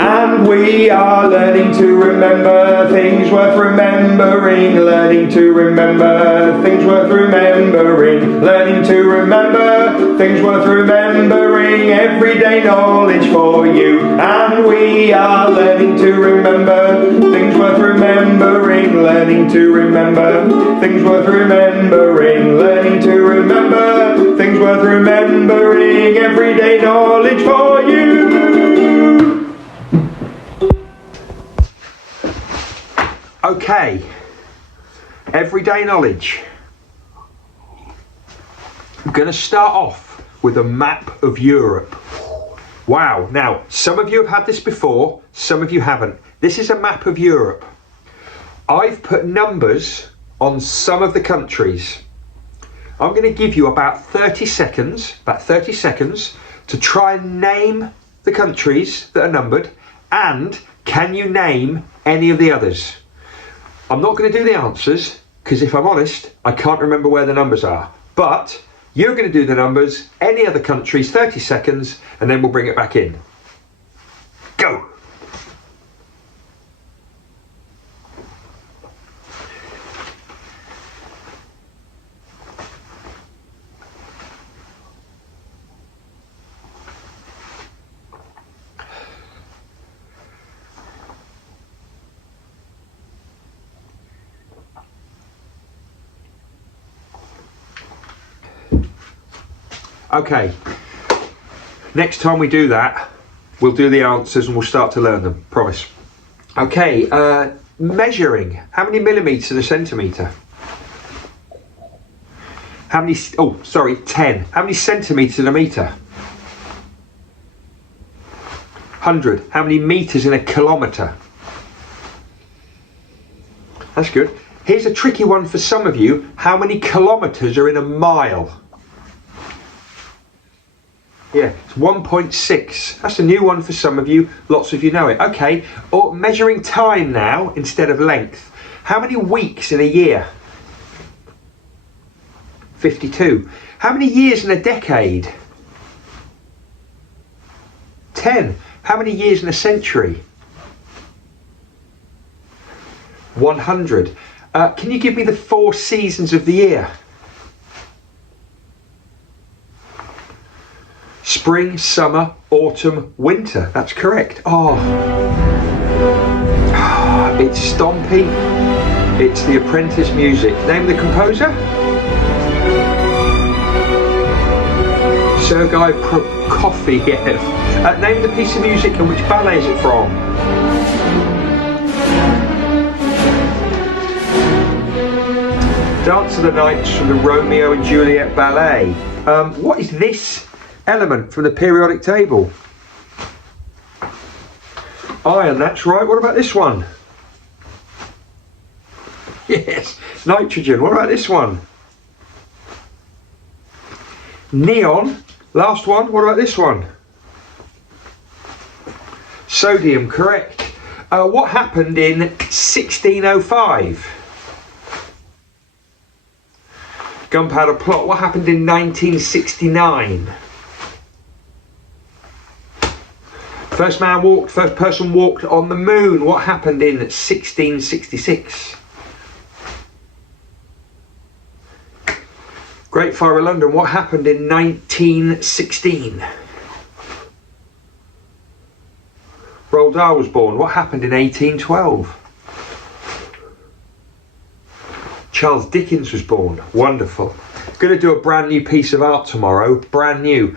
And we are learning to remember things worth remembering, learning to remember things worth remembering, learning to remember things worth remembering, everyday knowledge for you. And we are learning to remember things worth remembering, learning to remember things worth remembering, learning to remember things worth remembering, everyday knowledge for you. Okay, everyday knowledge. I'm going to start off with a map of Europe. Wow, now some of you have had this before, some of you haven't. This is a map of Europe. I've put numbers on some of the countries. I'm going to give you about 30 seconds to try and name the countries that are numbered, and can you name any of the others? I'm not going to do the answers because if I'm honest, I can't remember where the numbers are. But you're going to do the numbers, any other countries, 30 seconds, and then we'll bring it back in. Go! Okay, next time we do that, we'll do the answers and we'll start to learn them, promise. Okay, measuring. How many millimetres in a centimetre? How many, 10. How many centimetres in a metre? 100. How many metres in a kilometre? That's good. Here's a tricky one for some of you. How many kilometres are in a mile? Yeah, it's 1.6. That's a new one for some of you. Lots of you know it. Okay, or measuring time now instead of length. How many weeks in a year? 52. How many years in a decade? 10. How many years in a century? 100. Can you give me the 4 seasons of the year? Spring, summer, autumn, winter. That's correct. It's Stompy. It's The Apprentice music. Name the composer? Sergei Prokofiev. Name the piece of music and which ballet is it from? Dance of the Nights from the Romeo and Juliet ballet. What is this element from the periodic table? Iron, that's right. What about this one? Yes, nitrogen. What about this one? Neon. Last one. What about this one? Sodium, correct. What happened in 1605? Gunpowder Plot. What happened in 1969? First person walked on the moon. What happened in 1666? Great Fire of London. What happened in 1916? Roald Dahl was born. What happened in 1812? Charles Dickens was born. Wonderful. Going to do a brand new piece of art tomorrow. Brand new.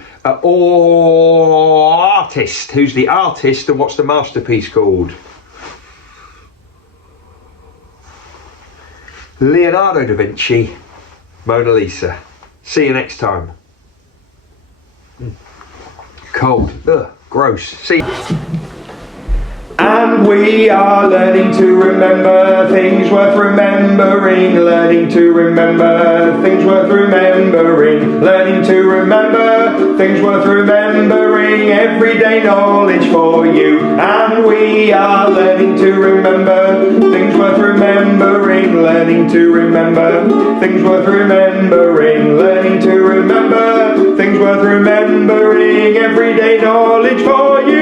Artist. Who's the artist and what's the masterpiece called? Leonardo da Vinci. Mona Lisa. See you next time. Cold. Ugh, gross. See you. And we are learning to remember things worth remembering, learning to remember things worth remembering, learning to remember things worth remembering, everyday knowledge for you. And we are learning to remember things worth remembering, learning to remember things worth remembering, learning to remember things worth remembering, everyday knowledge for you.